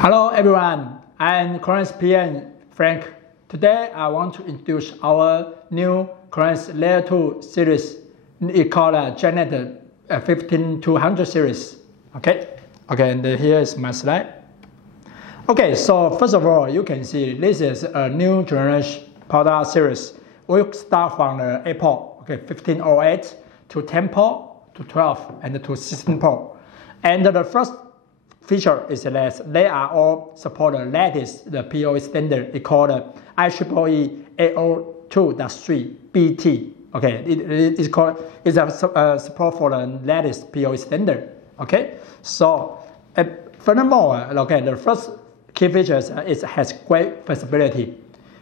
Hello everyone, I'm Korenix PM Frank. Today I want to introduce our new Korenix Layer 2 series. It's called JetNet 15200 series. Okay, and here is my slide. Okay, so first of all, you can see this is a new generation product series. We'll start from the 8 port, 1508 to 10 port to 12 and to 16 port. And the first feature is that they are all support the latest the PoE standard. It's called IEEE 802.3 BT. Okay, it's a support for the latest PoE standard. Okay, so furthermore, the first key features is has great flexibility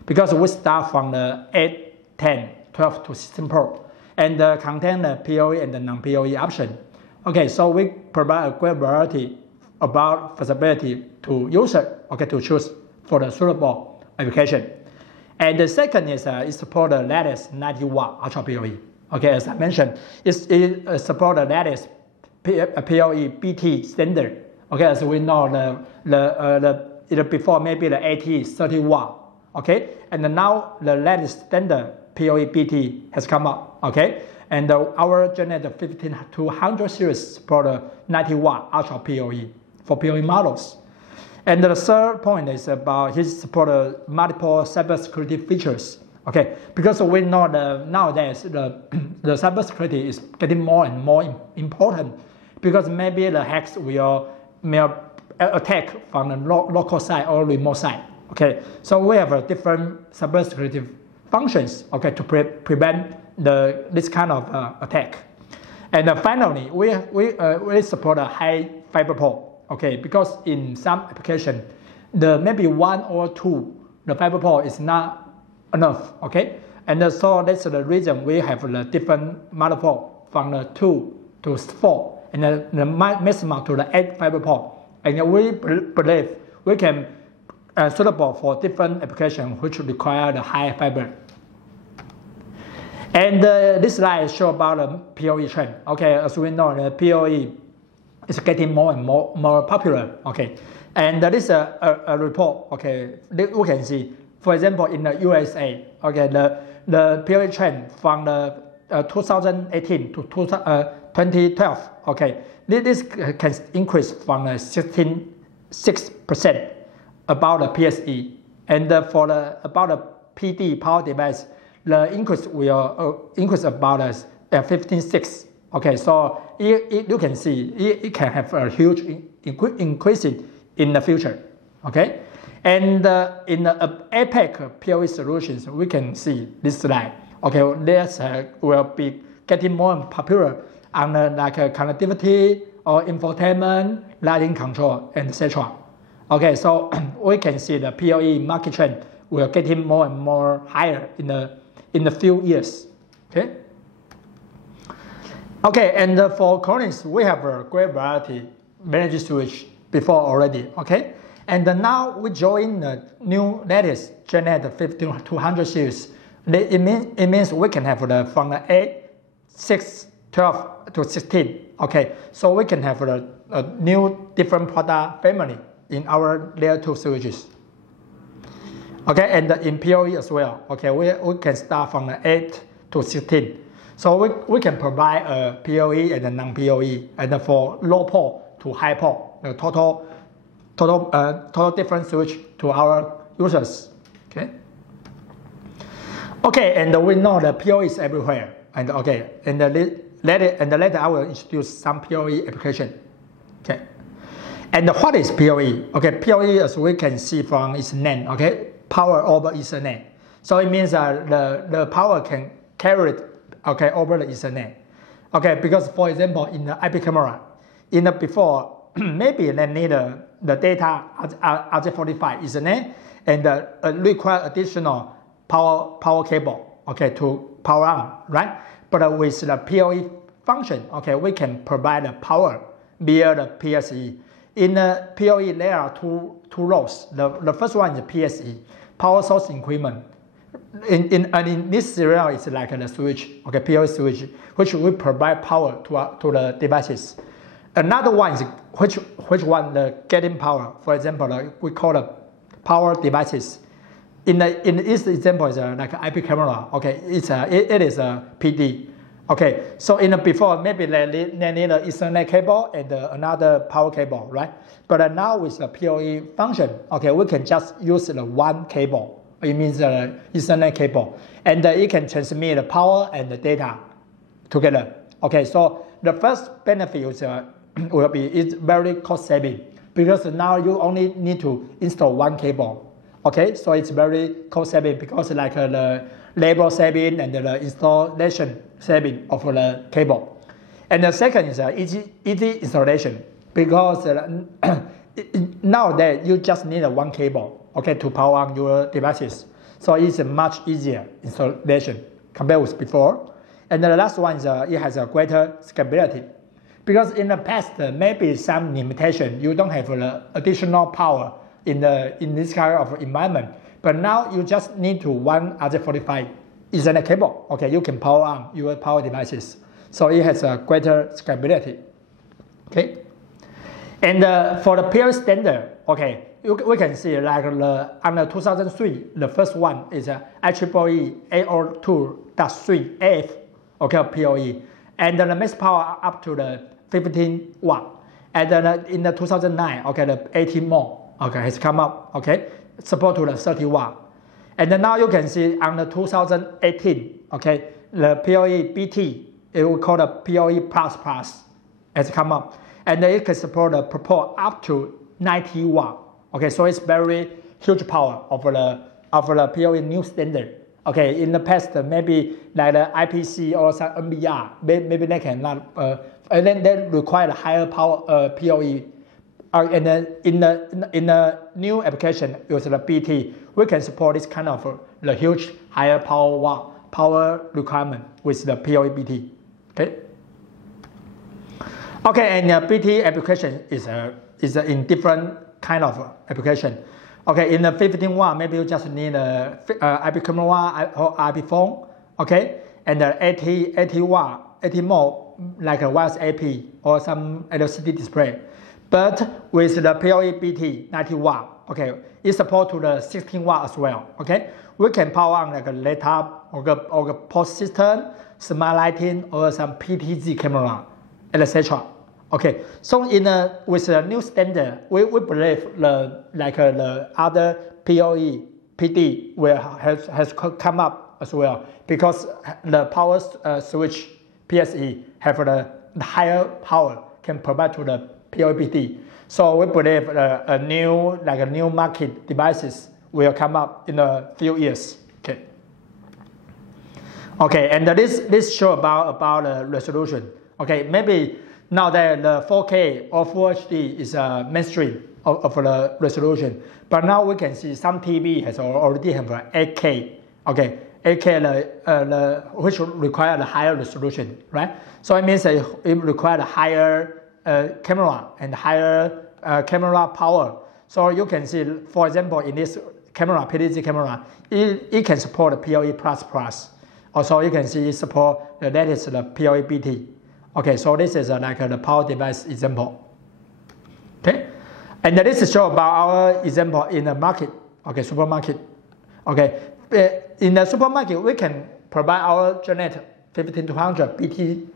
because we start from the 8, 10, 12 to 16 port and contain the PoE and the non-PoE option. Okay, so we provide a great variety about flexibility to user, to choose for the suitable application. And the second is it support the latest 90 watt Ultra PoE. Okay, as I mentioned, it support the latest PoE BT standard. Okay, as we know before maybe the 80 30 watt. Okay, and now the latest standard PoE BT has come up. Okay, and our JetNet 15200 series support the 90 watt Ultra PoE for PoE models. And the third point is about his support multiple cybersecurity features. Okay, because we know nowadays the cybersecurity is getting more and more important because maybe the hacks will attack from the local side or remote side. Okay, so we have different cybersecurity functions. Okay, to prevent this kind of attack. And finally, we support a high fiber port. Okay, because in some application, maybe one or two, the fiber port is not enough. Okay, and so that's the reason we have the different mother port from the 2 to 4 and the maximum to the 8 fiber port. And we believe we can suitable for different applications which require the high fiber. And this slide shows about the PoE trend. Okay, as we know, the PoE is getting more and more popular. Okay, and this is a report. Okay, we can see, for example, in the USA. Okay, the PoE trend from the 2018 to 2012. Okay, this can increase from 16% about the PSE, and for about the PD power device, the increase will increase about 15.6. Okay, so you can see it can have a huge increase in the future. Okay, and in the APEC PoE solutions, we can see this slide. Okay, this will be getting more popular on like connectivity or infotainment, lighting control, etc. Okay, so we can see the PoE market trend will getting more and more higher in the few years. Okay. Okay, and for Korenix, we have a great variety managed switch before already. Okay, and now we join the new latest JetNet 15200 series. It means we can have from the 8, 6, 12 to 16. Okay, so we can have a new different product family in our layer 2 switches. Okay, and in PoE as well. Okay, we can start from the 8 to 16. So we can provide a PoE and a non-PoE, and for low port to high port, the total different switch to our users. Okay, and we know the PoE is everywhere, and later I will introduce some PoE application. Okay, and what is PoE? Okay, PoE, as we can see from its name, okay, power over Ethernet. So it means the power can carry it, okay, over the Ethernet. Okay, because for example, in the IP camera, before maybe they need the data RJ45 Ethernet and require additional power cable, okay, to power on, right? But with the PoE function, okay, we can provide the power via the PSE. In the PoE, there are two roles. The first one is the PSE, power source increment. In this serial, it's like the switch, okay, PoE switch, which will provide power to the devices. Another one is which one the getting power. For example, we call it power devices. In this example is like an IP camera. Okay, it is a PD. Okay, so in the before maybe they need an Ethernet cable and another power cable, right? But now with the PoE function, okay, we can just use the one cable. It means the Ethernet cable, and it can transmit the power and the data together. Okay, so the first benefit is, will be it's very cost saving because now you only need to install one cable. Okay, so it's very cost saving because like the labor saving and the installation saving of the cable. And the second is easy installation because nowadays you just need one cable, okay, to power on your devices. So it's a much easier installation compared with before. And the last one is it has a greater scalability. Because in the past, maybe some limitation, you don't have additional power in this kind of environment. But now you just need to one RJ45 Ethernet cable. Okay, you can power on your power devices. So it has a greater scalability. Okay, and for the PoE standard, okay, we can see like on the 2003, the first one is IEEE 802.3 AF, okay, PoE, and the max power up to the 15 watt. And then in the 2009, okay, the 18 more, okay, has come up, okay, support to the 30 watt. And then now you can see on the 2018, okay, the PoE BT, it will call the PoE Plus has come up. And then it can support the port up to 90 watt. Okay, so it's very huge power of the PoE new standard. Okay, in the past, maybe like the IPC or some NBR, maybe they cannot, and then they require higher power PoE. And then in the new application with the BT, we can support this kind of the huge higher power requirement with the PoE BT. Okay. Okay, and the BT application is in different kind of application. Okay, in the 15 watt, maybe you just need a IP camera or IP phone. Okay, and the 80 watt, 80 more like a wireless AP or some LCD display. But with the PoE BT 90 watt, okay, it supports to the 16 watt as well. Okay, we can power on like a laptop or a post system, smart lighting, or some PTZ camera, etc. Okay, so with the new standard, we believe the other PoE PD has come up as well because the power switch PSE have the higher power can provide to the PoE PD. So we believe a new market devices will come up in a few years. Okay. Okay, and this show about the resolution. Okay, maybe now that the 4K or Full HD is mainstream of the resolution, but now we can see some TV has already have 8K. Okay, 8K which require the higher resolution, right? So it means it requires higher camera and higher camera power. So you can see, for example, in this camera, PTZ camera, it can support the PoE Plus. Also, you can see it support the latest the PoE BT. Okay, so this is like the power device example. Okay, and this is show about our example in the market. Okay, supermarket. Okay, in the supermarket we can provide our JetNet 15200 BT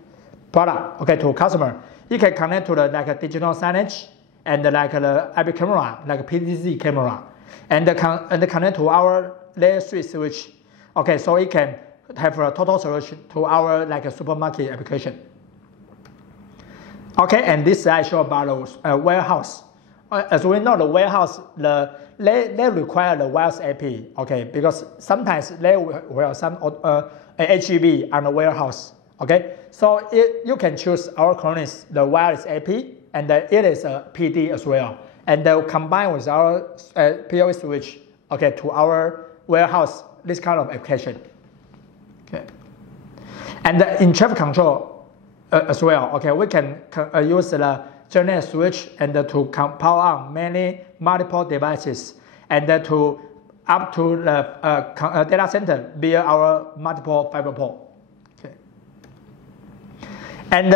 product. Okay, to customer. You can connect to the like digital signage and like the IP camera, like PTZ camera, and connect to our layer 3 switch. Okay, so it can have a total solution to our like a supermarket application. Okay, and this slide show about the warehouse. As we know, the warehouse, they require the wireless AP. Okay, because sometimes they will have some HEV on the warehouse. Okay, so you can choose our Korenix, the wireless AP, and it is a PD as well, and they'll combine with our PoE switch. Okay, to our warehouse, this kind of application. Okay, and in traffic control. As well, okay, we can use the JetNet switch and to power on multiple devices and to up to the data center via our multiple fiber port. Okay. And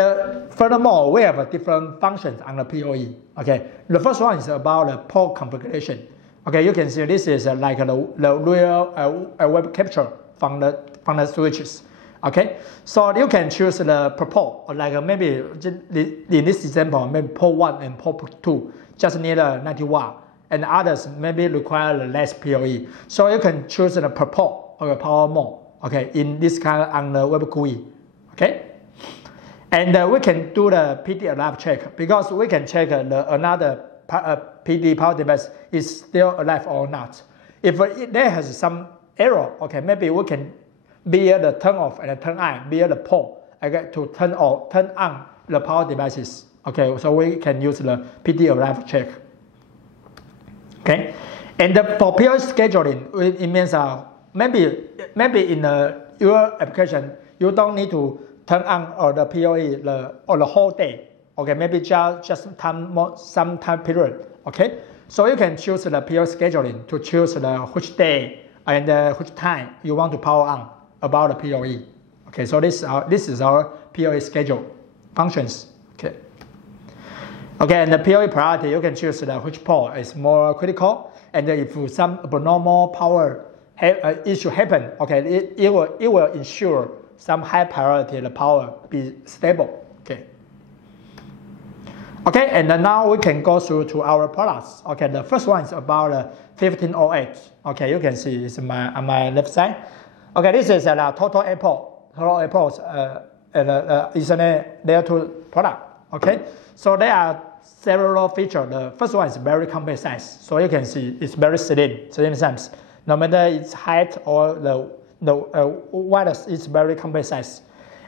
furthermore, we have different functions on the PoE. Okay, the first one is about the port configuration. Okay, you can see this is like the real web capture from the switches. Okay, so you can choose the per port, like maybe in this example, maybe port 1 and port 2 just need 90 watt, and others maybe require less PoE. So you can choose the per port or power mode. Okay, in this kind on the web GUI. Okay. And we can do the PD alive check because we can check another PD power device is still alive or not. If there has some error, okay, maybe we can be the turn off and turn on, be the port, okay, to turn on the power devices. Okay, so we can use the PD alive check. Okay, and for PoE scheduling, it means maybe in your application you don't need to turn on or the PoE or the whole day. Okay, maybe just some time period. Okay, so you can choose the PoE scheduling to choose which day and which time you want to power on about the PoE. Okay, so this is our PoE schedule functions. Okay. Okay, and the PoE priority, you can choose which port is more critical, and if some abnormal power issue happen, okay, it will ensure some high priority the power be stable. Okay. Okay, and now we can go through to our products. Okay, the first one is about 1508. Okay, you can see it's on my left side. Okay, this is a total airport. Total airports is a layer 2 product. Okay, so there are several features. The first one is very compact size. So you can see it's very slim size. No matter its height or the width is very compact size.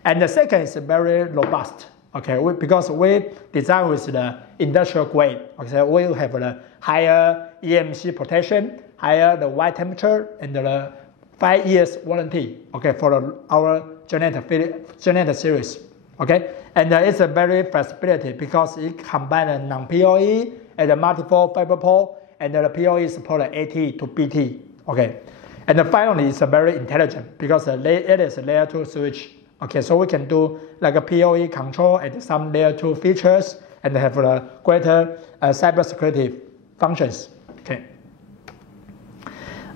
And the second is very robust. Okay, because we design with the industrial grade. Okay, we have the higher EMC protection, higher the wide temperature, and the 5 years warranty. Okay, for our JetNet series. Okay, and it's a very flexibility because it combines non-PoE and the multiple fiber port, and the PoE support AT to BT. Okay, and finally it's very intelligent because it is a layer 2 switch. Okay, so we can do like a PoE control and some layer 2 features and have a greater cybersecurity functions. Okay.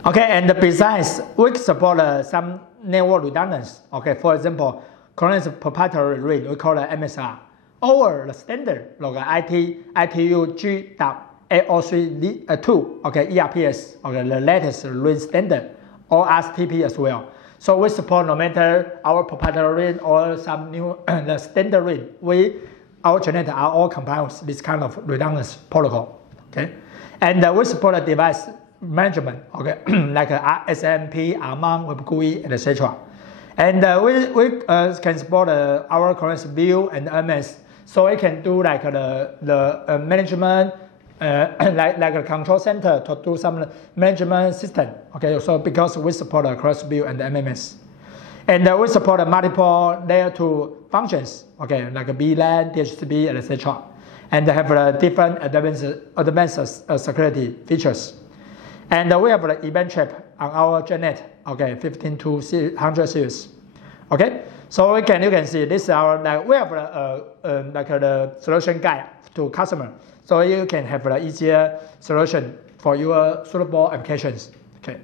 Okay, and besides, we support some network redundancy. Okay, for example, Korenix proprietary ring, we call it MSR, or the standard like ITU G.803.2, okay, ERPS, okay, the latest ring standard, or STP as well. So we support no matter our proprietary ring or some new the standard ring. Our JetNet are all compliant with this kind of redundancy protocol. Okay, and we support a device management. Okay, like SMP, ARMAN, Web GUI, etc. And we can support our Korenix view and MS. So we can do like the management. Like a control center to do some management system. Okay, so because we support a cross view and MMS, and we support multiple layer 2 functions. Okay, like a VLAN, DHCP, etc. And have different advanced security features. And we have the event trap on our JetNet. Okay, 15200 series. Okay, so you can see this is our we have the solution guide to customer. So you can have an easier solution for your suitable applications. Okay.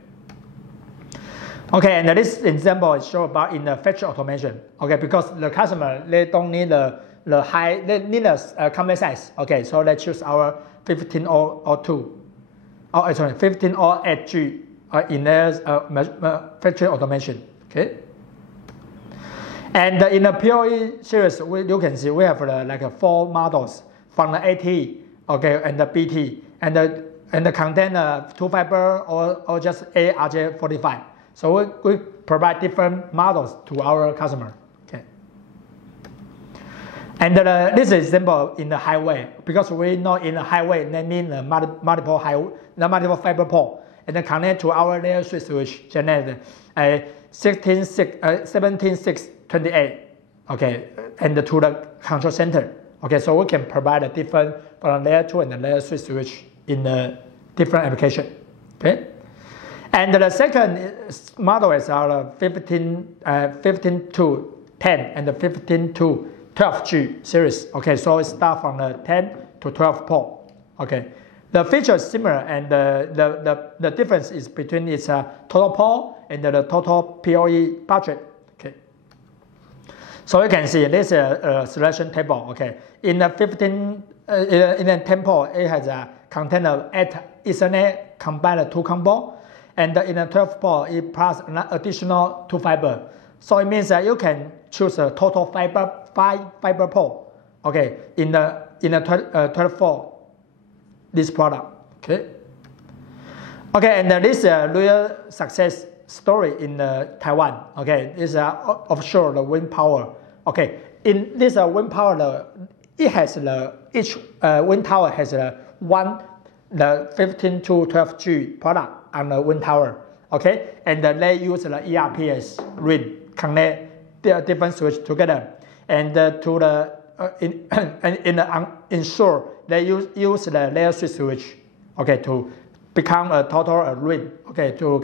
Okay, and this example is shown about in the factory automation. Okay, because the customer they don't need the high, they need a compact size. Okay, so they choose our 1502. Oh, sorry, 1508G in their factory automation. Okay. And in the PoE series, you can see we have like 4 models from the AT. Okay, and the BT, and the contain 2 fiber or just ARJ45. So we provide different models to our customer. Okay. And this is example in the highway because we know in the highway that means multiple fiber port and then connect to our layer 3 switch JetNet 17628. Okay, and to the control center. Okay, so we can provide a different from layer 2 and the layer 3 switch in a different application. Okay, and the second model is our 15 to 10 and the 15 to 12G series. Okay, so it starts from the 10 to 12 port. Okay, the feature is similar, and the difference is between its total port and the total PoE budget. Okay, so you can see this is a selection table. Okay, in the 10 port, it has a content of 8 Ethernet combined 2 combo, and in the 12 port, it plus an additional 2 fiber. So it means that you can choose a total 5 fiber port. Okay, in the 12 port, this product. Okay. Okay, and this is a real success story in Taiwan. Okay, this is offshore the wind power. Okay, in this wind power, it has each wind tower has the 15 to 12G product on the wind tower. Okay, and they use the ERPS ring connect the different switch together, and to the in shore they use the layer switch. Okay, to become a total ring. Okay, to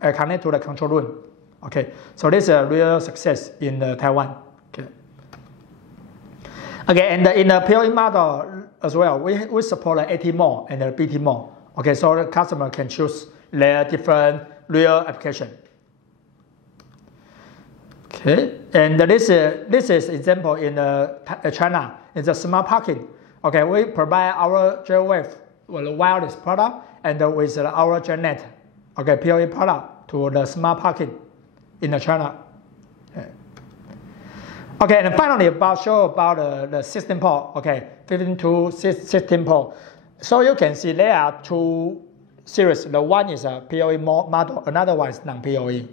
connect to the control room. Okay, so this is a real success in Taiwan. Okay. Okay, and in the PoE model as well, we support the AT mode and the BT mode. Okay, so the customer can choose their different real application. Okay, and this is example in China. It's a smart parking. Okay, we provide our J-Wave with a wireless product and with our JetNet, okay, PoE product to the smart parking in China. Okay, and finally show about the 16 port. Okay, 15 to 16 port. So you can see there are 2 series. The one is a PoE model, another one is non-PoE.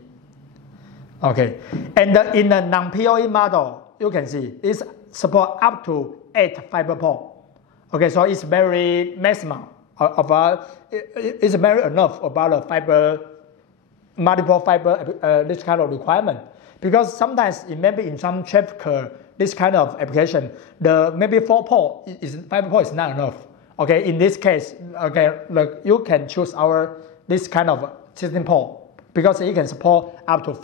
Okay, and in the non-PoE model, you can see it support up to 8 fiber port. Okay, so it's very maximum it's very enough about the fiber, multiple fiber this kind of requirement, because sometimes it may be in some traffic this kind of application, the maybe 4 port fiber port is not enough. Okay, in this case, okay, look, you can choose this kind of 16 port because it can support up to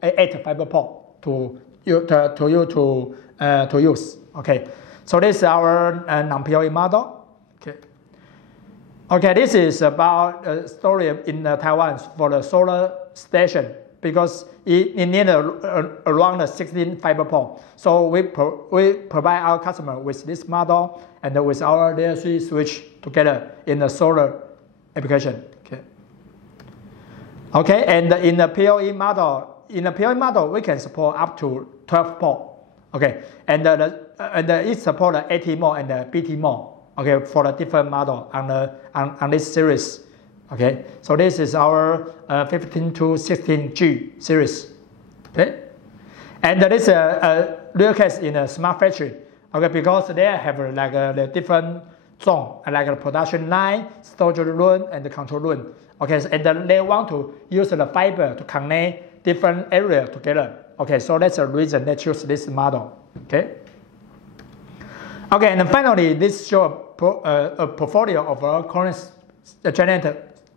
8 fiber port to use. Okay, so this is our non-PoE model. Okay. Okay, this is about a story in Taiwan for the solar station, because it needs around 16 fiber port. So we provide our customer with this model and with our layer 3 switch together in the solar application. Okay. Okay, and in the PoE model, we can support up to 12 port. Okay, and it support the AT mode and the BT mode. Okay, for the different model on this series. Okay, so this is our 15 to 16G series. Okay, and this is a real case in a smart factory. Okay, because they have the different zone, like the production line, storage room, and the control room. Okay, and they want to use the fiber to connect different areas together. Okay, so that's the reason they choose this model. Okay. Okay, and finally, this shows a portfolio of our Korenix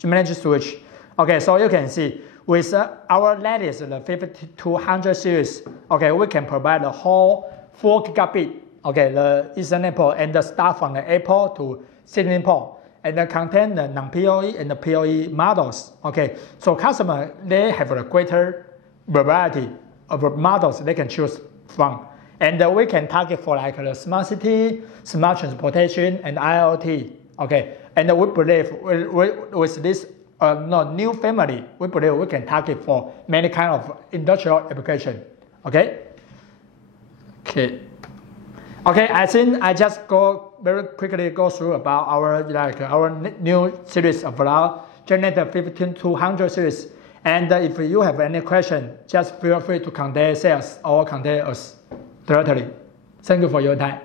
managed switch. Okay, so you can see with our latest the 5200 series. Okay, we can provide the whole 4 gigabit. Okay, the Ethernet port and the start from the 8 port to 16 port, and the contain the non-PoE and the PoE models. Okay, so customer they have a greater variety of models they can choose from. And we can target for like the smart city, smart transportation, and IoT. Okay, and we believe with this new family, we believe we can target for many kind of industrial application. Okay. Okay. Okay, I think I just very quickly go through about our new series of our JetNet 15200 series. And if you have any question, just feel free to contact sales or contact us directly. Thank you for your time.